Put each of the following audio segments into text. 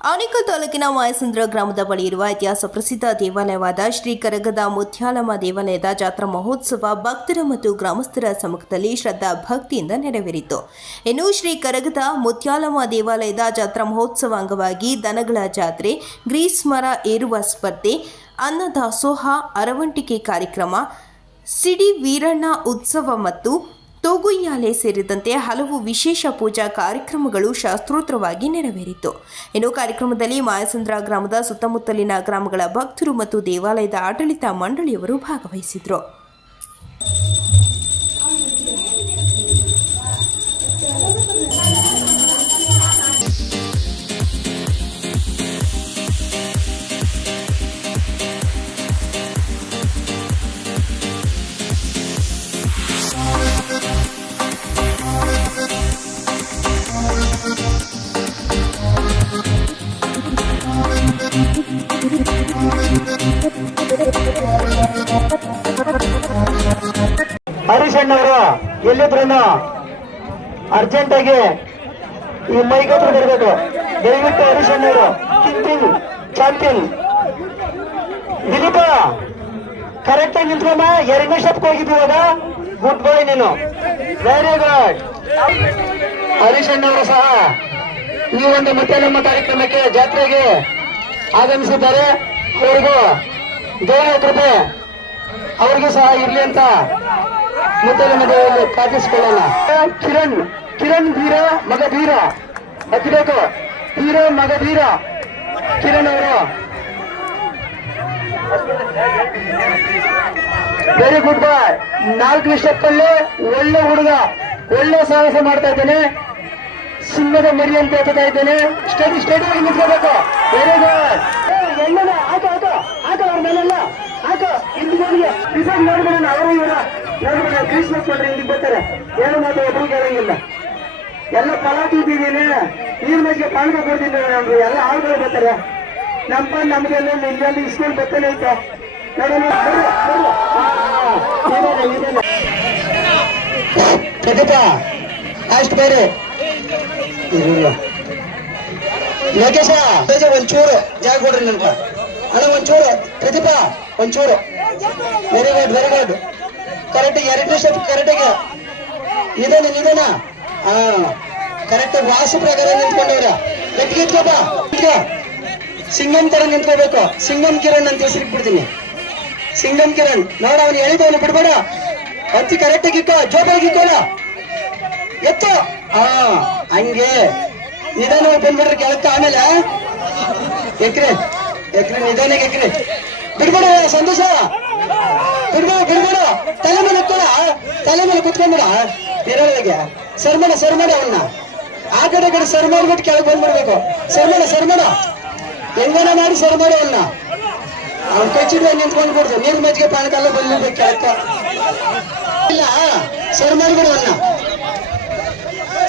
ಆನೇಕಲ್ ತಾಲೂಕಿನ ಮಾಯಸಂದ್ರ ಗ್ರಾಮದ ಬಳಿ ಇರುವ ಇತಿಹಾಸ ಪ್ರಸಿದ್ಧ ದೇವಾಲಯವಾದ ಶ್ರೀ ಕರಗದ ಮುತ್ಯಾಲಮ್ಮ ದೇವಾಲಯದ ಜಾತ್ರಾ ಮಹೋತ್ಸವ ಭಕ್ತರ ಮತ್ತು ಗ್ರಾಮಸ್ಥರ ಸಮ್ಮುಖದಲ್ಲಿ ಶ್ರದ್ಧಾ ಭಕ್ತಿಯಿಂದ ನೆರವೇರಿತು. ಇನ್ನು ಶ್ರೀ ಕರಗದ ಮುತ್ಯಾಲಮ್ಮ ದೇವಾಲಯದ ಜಾತ್ರಾ ಮಹೋತ್ಸವ ಅಂಗವಾಗಿ ದನಗಳ ಜಾತ್ರೆ, ಗ್ರೀಸ್ ಮರ ಏರುವ ಸ್ಪರ್ಧೆ, ಅನ್ನದಾಸೋಹ, ಅರವಂಟಿಕೆ ಕಾರ್ಯಕ್ರಮ, ಸಿಡಿ ವೀರಣ್ಣ ಉತ್ಸವ ಮತ್ತು ತೋಗುಯ್ಯಾಲೆ ಸೇರಿದಂತೆ ಹಲವು ವಿಶೇಷ ಪೂಜಾ ಕಾರ್ಯಕ್ರಮಗಳು ಶಾಸ್ತ್ರೋತ್ರವಾಗಿ ನೆರವೇರಿತು. ಇನ್ನು ಕಾರ್ಯಕ್ರಮದಲ್ಲಿ ಮಾಯಸಂದ್ರ ಗ್ರಾಮದ ಸುತ್ತಮುತ್ತಲಿನ ಗ್ರಾಮಗಳ ಭಕ್ತರು ಮತ್ತು ದೇವಾಲಯದ ಆಡಳಿತ ಮಂಡಳಿಯವರು ಭಾಗವಹಿಸಿದರು. ಹರೀಶ್ ಅಣ್ಣವರು ಎಲ್ಲಿದ್ರು ಅರ್ಜೆಂಟ್ ಆಗಿ ಈ ಮೈಗೆ ಹತ್ರ ಬರಬೇಕು ದಯವಿಟ್ಟು ಹರೀಶ್ ಅಣ್ಣವರು ಕಿಂಗ್ ಚಾಂಪಿಯನ್ ದಿಲೀಪ ಕರೆಕ್ಟ್ ಆಗಿ ನಿಂತ್ಕೊಮ್ಮ ಎರಡು ನಿಮಿಷಕ್ಕೆ ಹೋಗಿದ್ದೀವಾಗ ಗುಡ್ ಬಾಯ್ ನೀನು. ವೆರಿ ಗುಡ್ ಹರೀಶ್ ಅಣ್ಣವರು ಸಹ ಈ ಒಂದು ನಮ್ಮ ಕಾರ್ಯಕ್ರಮಕ್ಕೆ ಜಾತ್ರೆಗೆ ಆಗಮಿಸಿದ್ದಾರೆ. ಅವರಿಗೂ ದೇವರ ಕೃಪೆ. ಅವ್ರಿಗೂ ಸಹ ಇರ್ಲಿ ಅಂತ ಮುತ್ತಲಮ್ಮ ಮದುವೆಯಲ್ಲಿ ಪ್ರಾರ್ಥಿಸಿಕೊಳ್ಳೋಣ ಕಿರಣ್ ಕಿರಣ್ ಧೀರ ಮಗ ಧೀರ ಹಚ್ಚಬೇಕು ಧೀರ ಮಗ ಧೀರ ಕಿರಣ್ ಅವರ. ವೆರಿ ಗುಡ್ ಬಾಯ್ ನಾಲ್ಕು ವಿಷಯಕ್ಕಲ್ಲೇ ಒಳ್ಳೆ ಹುಡುಗ, ಒಳ್ಳೆ ಸಾಹಸ ಮಾಡ್ತಾ ಇದ್ದೇನೆ. ಸಿಂಹದ ಮರಿ ಅಂತ ಹೇಳ್ತಾ ಇದ್ದೇನೆ. ಸ್ಟಡಿ ಸ್ಟಡಿ ಆಗಿ ನಿಂತ್ಕೋಬೇಕು. ವೆರಿ ಗುಡ್ ಎಲ್ಲ ಆಟ ಆಟ. ಆಟ ಅವ್ರ ಮೇಲೆಲ್ಲ. ಆಟ. ಹಿಂದಿಗೆ ಡಿಸೈಡ್ ನಾನು ಅವರು ಇವರ. ನೋಡ್ಬಿಡೋಣ ಕೃಷ್ಣ ಕೊಡ್ರಿ ಇಲ್ಲಿಗೆ ಬರ್ತಾರೆ. ಏನು ಮಾತು ಒಬ್ರು ಕೇಳಂಗಿಲ್ಲ ಎಲ್ಲ ಪಲಾಟಿ ಇದ್ದೀನಿ ನೀರ್ ಮಜ್ಜಿಗೆ ಪಾನಕ ಕೊಡ್ತೀನಿ ನಮ್ಗೆ ಎಲ್ಲ ಆಳುಗಳು ಬರ್ತಾರೆ. ನಮ್ಮ ನಮ್ಗೆಲ್ಲ ಇಲ್ಲಿ ಇಸ್ಕೊಂಡು ಬರ್ತಾನೆ ಐತೆ. ಅಷ್ಟು ಬೇರೆ. ಇಲ್ಲ ಲೋಕೇಶ ಒಂಚೂರು ಜಾಗ ಕೊಡ್ರಿ ನನ್ಪ ಅಣ್ಣ, ಒಂಚೂರು. ಪ್ರದೀಪ ಒಂಚೂರು. Very good very good correct ಎರಡು ಸ್ಟೆಪ್ ಕರೆಕ್ಟಾಗಿ ನಿಧಾನ ನಿಧಾನ. ಹಾ ಕರೆಕ್ಟ್ ವಾಸು ಪ್ರಕಾರ ನಿಂತ್ಕೊಂಡವ್ರ. ಗಟ್ಟಿಗೆ ಇಟ್ಕೋಪ ಇಟ್ಕೋ ಸಿಂಗಂ ತರ ನಿಂತ್ಕೋಬೇಕು. ಸಿಂಗಂ ಕಿರಣ್ ಅಂತ ಹೆಸರು ಬಿಡ್ತೀನಿ ಸಿಂಗಂ ಕಿರಣ್. ನೋಡ, ಅವನು ಹೇಳಿದವನು ಬಿಡ್ಬೇಡ. ಅತಿ ಕರೆಕ್ಟಾಗಿ ಇಕ್ಕೋ ಜೋಪಾಗಿ ಇಕ್ಕೋಲ್ಲ ಎತ್ತು. ಹಾ ಹಂಗೆ. ನಿಧಾನವಾಗಿ ಬಂದ್ಬಿಡ್ರಿ ಕೆಳಕ್ಕ ಆಮೇಲೆ. ಎಕ್ರೆ ಎಕ್ರೆ, ನಿಧಾನಕ್ಕೆ ಎಕ್ರೆ. ಬಿಡ್ಬೇಡ, ಸಂತೋಷ. ಬಿಡ್ಬೇಡ ಬಿಡ್ಬೇಡ. ತಲೆ ಮೇಲೆ ಕೂಡ ತಲೆ ಮೇಲೆ ಕುತ್ಕೊಂಡ್ಬಿಡ ನಿರಳಿಗೆ ಸರ್ಮಡ ಸರ್ಮಡ ಅವನ್ನ ಆ ಕಡೆ ಕಡೆ ಸರ್ ಮಾಡ್ಬಿಟ್ಟು ಕೆಳಗೆ ಬಂದ್ಬಿಡ್ಬೇಕು. ಸರ್ಮಡ ಸರ್ಮಡ ಹೆಂಗನ ಮಾಡಿ ಸರ್ ಮಾಡು ಅವನ್ನ ಅವ್ನು ಕಚ್ಚಿದ್ರೆ ನಿಂತ್ಕೊಂಡು ಬಿಡ್ದು ನೀರ್ ಮಜ್ಜಿಗೆ ಪಾನಕಲ್ಲ ಬಂದ್ಬಿಡ್ಬೇಕು ಕೆಳಕ ಇಲ್ಲ, ಸರ್ ಮಾಡ್ಬಿಡು ಅವನ್ನ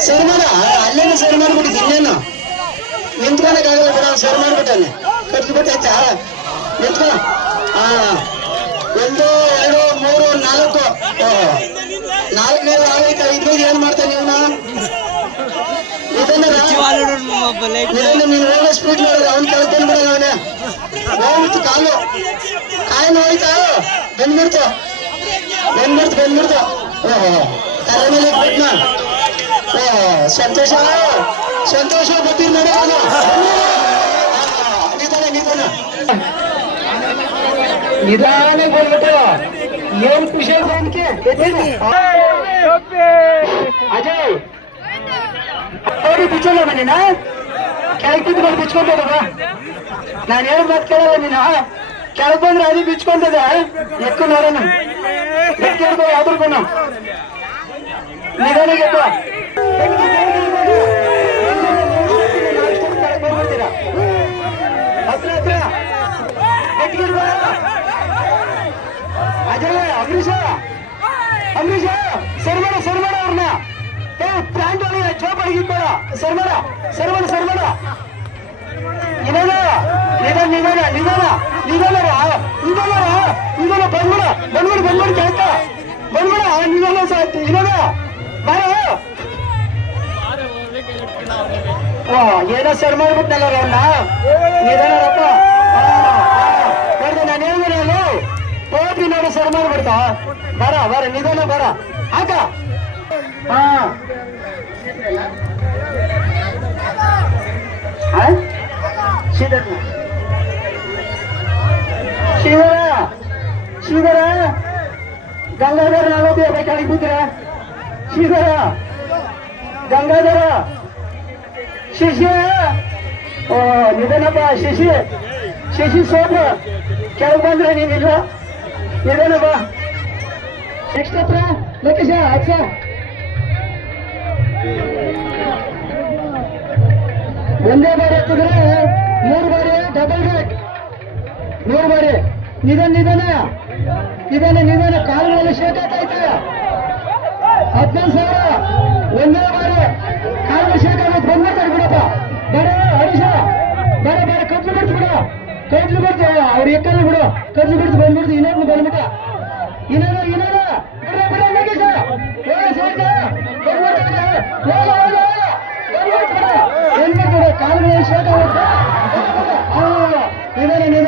ಸರ್ ಮಾಡ. ಅಲ್ಲೇನೆ ಸರ್ ಮಾಡ್ಬಿಟ್ಟಿದ್ದು ಇನ್ನೇನು? ನಿಂತ್ಕೊಳಕ್ಕಾಗಲ್ಲ ಬಿಡ ಸರ್ ಮಾಡ್ಬಿಟ್ಟೆ ಹಾ ಒಂದು, ಎರಡು, ಮೂರು, ನಾಲ್ಕು. ನಾಲ್ಕನೇ ಆಗೈತೆ ಐದನೇದು ಏನ್ ಮಾಡ್ತಾನೆ ಇವನ ಇದನ್ನ ನೀನು ಒಳ್ಳೆ ಸ್ಪೀಡ್ ನೋಡಿದ್ರೆ ಅವ್ನು ಕೆಳಗೆ ಬಿಡ ಅವನೇ. ಹೋಗ್ಬಿಡ್ತು ಕಾಲು. ಕಾಯಿನ ಹೋಯ್ತಾ ಬಂದ್ಬಿಡ್ತು. ಬಂದ್ಬಿಡ್ತು ಬಂದ್ಬಿಡ್ತು. ಓಹೋ, ತಲೆ ಮೇಲೆ ಬಿಟ್ನ ಓಹೋ, ಸಂತೋಷ. ಸಂತೋಷ ಬರ್ತೀನಿ ನೋಡಿ ಅವನು ನಿಧಾನ ನಿಧಾನ ನಿಧಾನ ಬಂದ್ಬಿಟ್ಟು ಏನ್ ಖುಷಿ ಅದಕ್ಕೆ ಅಜಯ್. ನೋಡಿ ಬಿಚ್ಚಲ್ಲ ಮನೇನ ಕೆಳಗೆ ಬಿದ್ದುಕೊಂಡು ಬಾ ನಾನು ಹೇಳ ಮಾತು ಕೇಳಲ್ಲ ನೀನು. ಕೆಳಗೆ ಬಂದ್ರೆ ಅದು ಬಿಚ್ಕೊಂಡದ. ಎಕ್ಕು ನೋಡೋಣ. ಎತ್ತು ಹಿಡ್ಕೊ ಇಟ್ಬೇಡ ಸರ್ಮಾಡ ಸರ್ಮಾಡ ಸರ್ಮಾಡ ನಿಧಾನ ನಿಧಾನ ನಿಧಾನ ನಿಧಾನ ನಿಧಾನ ನಿಧಾನ ನಿಧಾನ ಬಂದ್ಬಿಡ ಬಂದ್ಬಿಡು ಬಂದ್ಬಿಡು ಕೇಳ್ತ ಬಂದ್ಬಿಡ ನಿಧಾನ ಸಾಯ್ತು ನಿಧಾನ ಬಾಯ ಓ ಏನೋ ಸರ್ ಮಾಡ್ಬಿಟ್ನಲ್ಲ ಅವನ್ನ ನಿಧಾನರಪ್ಪ ನೋಡಿದೆ ನಾನು ಹೇಳಿದ್ರು ಕೋಟಿ ನೋಡಿ ಸರ್ ಮಾಡ್ಬಿಡ್ತಾ ಬರ ಬರ ನಿಧಾನ ಬರ ಆಗ ಹಾ शिवरा शिवरा गंगाधर नाव ते बाई काळी पुत्र शिवरा गंगाधर शिशी ओ निधनप्ಪ ಶಿಶಿ ಶಿಶಿ ಸೋಮ ಕೆಳಗೆ ಬಂದ್ರೆ ನೀನಿಲ್ಲ ನಿಧನಪ್ಪ ನೆಕ್ಸ್ಟ್ ಹತ್ರ ಲೋಕೇಶ ಅಚ್ಚ ಒಂದೇ ಬಾರಿ ಹತ್ತಿದ್ರೆ ಮೂರು ಬಾರಿ ಡಬಲ್ ರೇಟ್ ಮೂರು ಬಾರಿ. ನಿಧಾನ ನಿಧಾನ. ನಿಧಾನ, ನಿಧನ. ಕಾಲುಗಳಲ್ಲಿ ಶೇಕ್ ಐತೆ ಹದಿನೈದು ಸಾವಿರ. ಒಂದೇ ಬಾರಿ. ಕಾಲು ಶೇಕ್ ಬಂದ್ಬಿಡ್ತಾ ಬಿಡಪ್ಪ. ಬರ ಹರೀಶ. ಬರ ಬರ ಕಟ್ಲು ಬಿಡ್ತು ಬಿಡು. ಕಟ್ಲು ಬಿಡ್ತು. ಅವ್ರ ಎಕ್ಕಲ್ಲಿ ಬಿಡು. ಕಟ್ಲು ಬಿಡ್ತು, ಬಂದ್ಬಿಡ್ತು. ಇನ್ನೊಂದು ಬಂದ್ಬಿಟ್ಟ.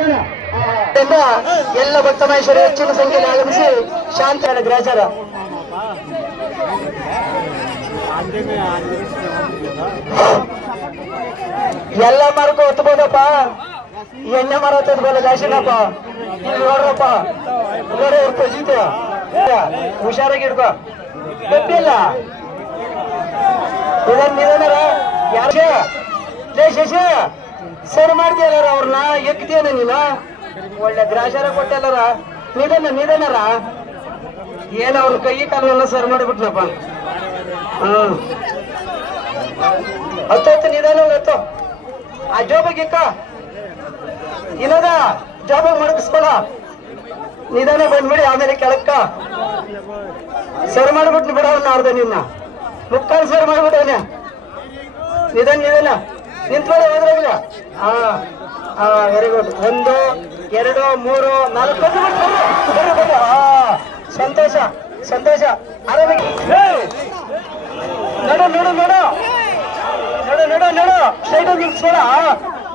ನಿಧಾನ ಎಲ್ಲ ಭಕ್ತ ಮಹೇಶ್ವರ ಹೆಚ್ಚಿನ ಸಂಖ್ಯೆಯಲ್ಲಿ ಆಗಮಿಸಿ ಶಾಂತ ಗ್ರಾಚಾರ. ಎಲ್ಲ ಮರಕ್ಕೂ ಹೊತ್ಬೋದಪ್ಪ. ಎಣ್ಣೆ ಮರ ತದ್ಬೋದ ಜಾಸ್ತಿನಪ್ಪ ನೋಡ್ರಪ್ಪ. ನೋಡಿ ಅವ್ರ ಪಜಿತ ಹುಷಾರಾಗಿ ಇಡ್ಕೊ ಗೊತ್ತಿಲ್ಲ ಇದನ್ನ ಯಾರ ಜಯ ಶಶಿ! ಸರಿ ಮಾಡ್ತೀಯಲ್ಲಾರ ಅವ್ರನ್ನ? ಎಕ್ತಿಯನ ನೀನ ಒಳ್ಳೆ ಗ್ರಾಚಾರ ಕೊಟ್ಟಲ್ಲರ ನಿಧನ, ನಿಧನರ? ಏನ ಅವ್ರ ಕೈ ಕಾಲನ್ನ ಸರ್ ಮಾಡಿಬಿಟ್ನಪ್ಪ? ಹ್ಮ್. ಹತ್ತತ್ತು ಹತ್ತು ನಿಧಾನ ಹತ್ತು. ಆ ಜೋಬಗೆ ಇಕ್ಕ. ಇಲ್ಲದ ಜಾಬಾಗ ಮಡಗಿಸ್ಕೊಳ. ನಿಧಾನ ಬಂದ್ಬಿಡಿ ಆಮೇಲೆ ಕೆಳಕ್ಕ. ಸರ್ ಮಾಡ್ಬಿಟ್ನಿ ಬಿಡ ಅವ್ನ ಅರ್ಧ ನಿನ್ನ. ಮುಕ್ಕಾಲು ಸರ್ ಮಾಡ್ಬಿಟ್ಟವನ ನಿಧಾನ ನಿಧಾನ. ನಿಂತ್ಕೊಳ್ಳಿ ಹೋದ್ರಾಗಿಲ್ಲ ಹಾ ಹಾ ವೆರಿ ಗುಡ್ ಒಂದು ಎರಡು ಮೂರು ನಾಲ್ಕು. ಬಂದು. ಹಾ ಸಂತೋಷ ಸಂತೋಷ. ಆರಾಮಾಗಿ. ನೋಡು ನೋಡು ನೋಡು. ನೋಡು ನೋಡು ನೋಡು. ಸ್ಟ್ರೈಟ್ ಆಗಿ ನಿಲ್ಸ್ಬೇಡ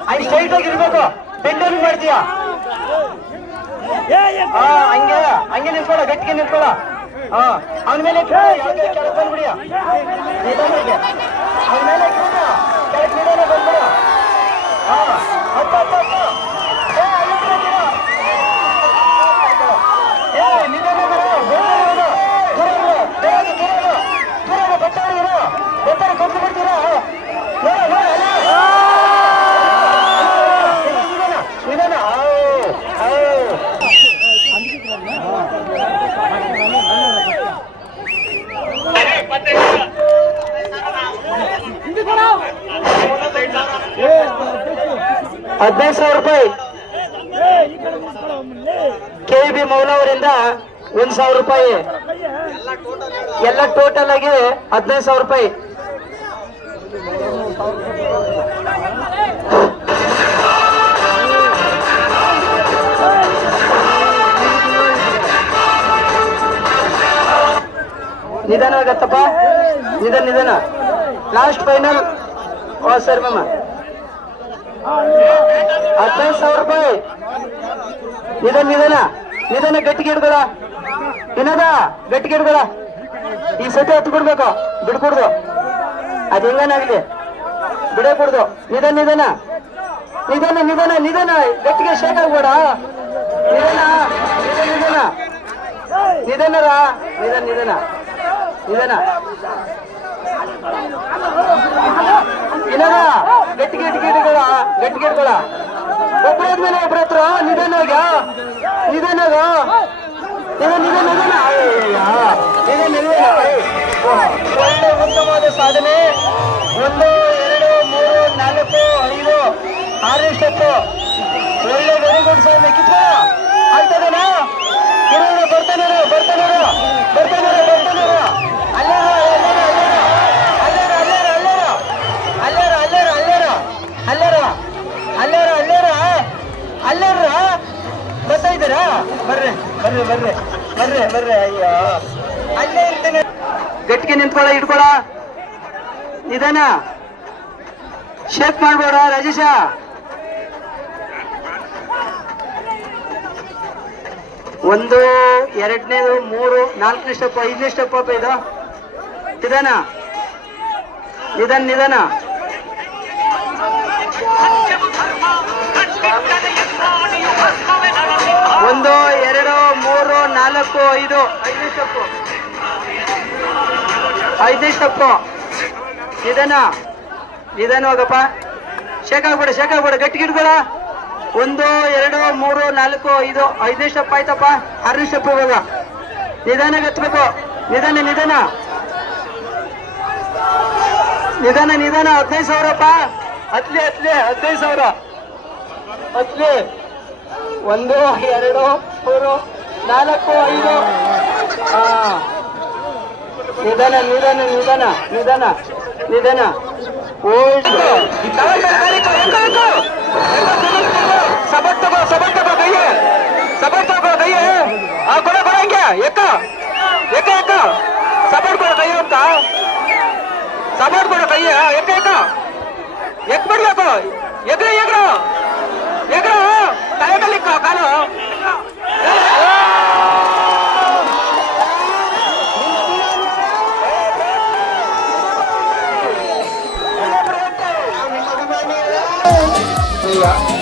ಅಲ್ಲಿ ಸ್ಟ್ರೈಟ್ ಆಗಿ ಇರ್ಬೇಕು. ಬೆಂಡಲ್ಲಿ ಮಾಡ್ತೀಯ. ಹಾ ಹಂಗೆ ಹಂಗೆ ನಿಂತ್ಕೊಳ ಗಟ್ಟಿಗೆ ನಿಂತ್ಕೊಳ ಹಾ ಅವನ ಮೇಲೆ ಅವನ ಮೇಲೆ All right. ಹದಿನೈದು ಸಾವಿರ ರೂಪಾಯಿ. ಕೆ ಬಿ ಮೌಲವರಿಂದ ಒಂದ್ ಸಾವಿರ ರೂಪಾಯಿ. ಎಲ್ಲ ಟೋಟಲ್ ಆಗಿ ಹದಿನೈದು ಸಾವಿರ ರೂಪಾಯಿ. ನಿಧಾನವಾಗತ್ತಪ್ಪ ನಿಧಾನ ನಿಧಾನ. ಲಾಸ್ಟ್ ಫೈನಲ್ ಸರ್ ಮಾಮ. ಹದಿನೈದು ಸಾವಿರ ರೂಪಾಯಿ. ನಿಧನ್, ನಿಧನ ನಿಧನ, ಗಟ್ಟಿಗೆ ಹಿಡ್ಕೊಳ. ಏನದ ಗಟ್ಟಿಗೆ ಹಿಡ್ಕೊಳ. ಈ ಸತಿ ಹತ್ತು ಬಿಡ್ಬೇಕು ಬಿಡ್ಕೊಡ್ದು ಅದ್ ಹೆಂಗನಾಗ್ಲಿ? ಬಿಡೇ ಕೊಡ್ದು. ನಿಧಾನ, ನಿಧನ. ನಿಧನ, ನಿಧಾನ ನಿಧಾನ. ಗಟ್ಟಿಗೆ ಶೇಕ್ ಆಗ್ಬೇಡ. ನಿಧಾನ ನಿಧಾನ ನಿಧಾನ. ನಿಧಾನರ, ನಿಧಾನ ನಿಧಾನ. ನಿಧಾನ. ಏನದ ಗಟ್ಟಿಗೆ ಗಟ್ಟಿಗೆ ಇಟ್ಕೊಳ ಒಬ್ಬರಾದ್ಮೇಲೆ ಒಬ್ಬರ ಹತ್ರ ನಿಧಾನಾಗ ನಿಧಾನಾಗ. ಒಳ್ಳೆ ಉತ್ತಮವಾದ ಸಾಧನೆ. ಒಂದು, ಎರಡು, ಮೂರು, ನಾಲ್ಕು, ಐದು, ಆರು ಸ್ಟೆಪ್ಪು ಒಳ್ಳೆ ವೆರಿ ಗುಡ್ ಸಾಧನೆ ಕಿತ್ತ ಆಯ್ತದೇನಾ ಬರ್ತಾನೆ ಬರ್ತಾನೆ ನಿಂತ್ಕೊಳ ಇಟ್ಕೊಳ ನಿಧಾನ. ಶೇಕ್ ಮಾಡ್ಬೋಡ, ರಾಜೇಶ. ಒಂದು, ಎರಡನೇದು, ಮೂರು, ನಾಲ್ಕನೇ ಸ್ಟೆಪ್ ಐದನೇ ಸ್ಟೆಪ್ ಅಪ್ಪ ಇದು. ನಿಧಾನ. ಇದನ್ ನಿಧಾನ. ಒಂದು, ಎರಡು, ಮೂರು, ನಾಲ್ಕು, ಐದು. ಐದನೇ ಸ್ಟೆಪ್ಪು ಐದನೇ ಸ್ಟಪ್ಪು ನಿಧಾನ. ಹೋಗಪ್ಪ. ಶೇಕ್ ಆಗ್ಬೇಡ ಶೇಕ್ ಆಗ್ಬೇಡ. ಗಟ್ಟಿ ಗಿಡ್ಬೇಡ ಒಂದು, ಎರಡು, ಮೂರು, ನಾಲ್ಕು, ಐದು ಐದನೇ ಸ್ಟೆಪ್ ಆಯ್ತಪ್ಪ. ಆರನೇ ಸ್ಟೆಪ್ ಇವಾಗ. ನಿಧಾನ ಹತ್ಬೇಕು ನಿಧಾನ ನಿಧಾನ. ನಿಧಾನ ನಿಧಾನ. ಹದಿನೈದು ಸಾವಿರಪ್ಪ. ಹತ್ಲಿ ಹತ್ಲಿ. ಹದಿನೈದು ಸಾವಿರ. ಹತ್ಲಿ. ಒಂದು, ಎರಡು, ಮೂರು, ನಾಲ್ಕು, ಐದು. ಹಾ ನಿಧಾನ ನಿಧಾನ ನಿಧಾನ ನಿಧಾನ ನಿಧಾನ. ಸಬಟ್ ತಗೋ ಸಬಟ್ ತಗೋ ಕೈಯೇ. ಸಬಟ್ ತಗೋ ಕೈಯೇ. ಆ, ಕೊಡ ಕೊಡ ಹಂಗೆ. ಎಕ್ಕ. ಎಕ್ಕ ಎಕ್ಕ. ಸಬಟ್ ಕೊಡ ಕೈ ಅಂತ. ಸಬಟ್ ಕೊಡ ಕೈಯೇ. ಎಕ್ಕ ಎಕ್ಕ. ಎಕ್ ಬಿಡ್ಬೇಕು. ಎಗ್ರ ಎಗ್ರ. ಎಗ್ರ. ತಲೆಗಲ್ಲಿ ಕಾಲು. Yeah.